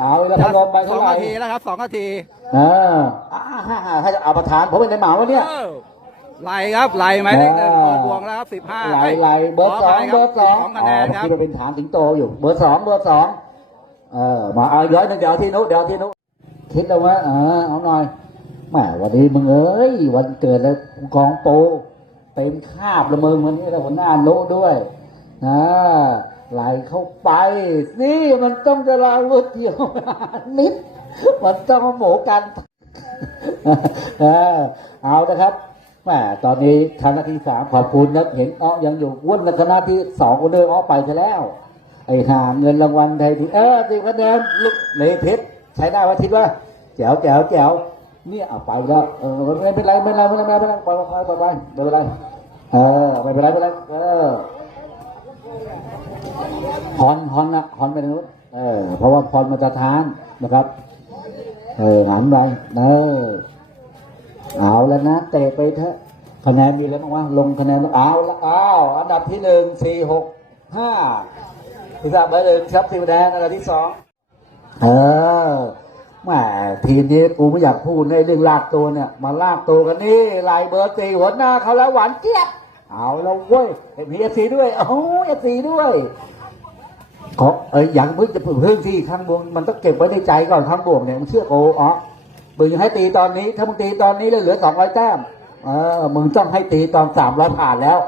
เอาแล้วพัดลมไปสเท่าองไหร่นาทีแล้วครับสองนาทีเอออ่าให้เอาประธานผมเป็นในเหมาวะเนี่ย เออไหลครับไหลไหมเลขหนึ่งอ่าเปิดบวงแล้วครับสิบห้าไหลไหลเบอร์สองเบอร์สองคะแนนครับ ที่เป็นฐานสิงโตอยู่ เบอร์สองเบอร์สองเออมาเอาอีกร้อยหนึงเดี๋ยวที่นุเดี๋ยวที่นุคิดเอาไว้เออเอาหน่อยแหมวันนี้มึงเอ้ยวันเกิดแล้วกองโปเต็มคาบละมึงวันนี้แล้วหัวหน้าโลด้วยนะ ไหลเข้าไปนี่มันต้องจะลาลุดเดียวนิดมันต้องหมูกันเออเอานะครับแหมตอนนี้ทางนาทีสามขอบคุณนะเห็นอ้อยังอยู่อ้วนในคณะที่สองคนเดิมอ้อไปซะแล้ว ไอ้หาเงินรางวัลไทยทีเออสิคะแนนลูกเลเพชรใช้ได้ว่าทิศว่าแจ๋วแจ๋วแจ๋วเนี่ยเอาไปแล้วเออไม่เป็นไรไม่เป็นไรไม่เป็นไรไม่เป็นไรปล่อยไปปล่อยไปไม่เป็นไรเออไม่เป็นไรไม่เป็นไรเออฮอนฮอนนะฮอน ไปทางนู้นเออ เพราะว่าพรมันจะทานนะครับ เออหันไปเออเอาแล้วนะเตะไปเถอะคะแนนมีแล้วบ้างวะลงคะแนนเอาละเอาอันดับที่หนึ่งสี่หกห้าที่สามเบอร์หนึ่งครับสิบคะแนนอันดับที่สองเออแหมทีนี้กูไม่อยากพูดในเรื่องลากตัวเนี่ย มาลากตัวกันนี่ลายเบอร์สี่หัวหน้าเขาแล้วหวานเจี๊ยบเอาแล้วเว้ยมีเอฟซีด้วยโอ้เอฟซีด้วย ขอเอ้ยอย่างมึงจะพึ่งพึ่งที่ข้างบวงมันต้องเก็บไว้ในใจก่อนข้างบวงเนี่ยมึงเชื่อโกอ๋อมึงให้ตีตอนนี้ถ้ามึงตีตอนนี้แล้วเหลือสองร้อยแต้มเออมึงต้องให้ตีตอนสามร้อยผ่านแล้ว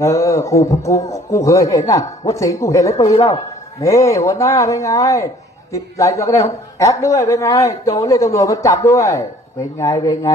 เออกูกูกูเคยเห็นน่ะวัดสิงห์กูเห็นหลายปีแล้วนี่หัวหน้าเป็นไงติดหลจนก็ได้แอดด้วยเป็นไงโจเรียกตำรวจมาจับด้วย เป็นไงเป็นไง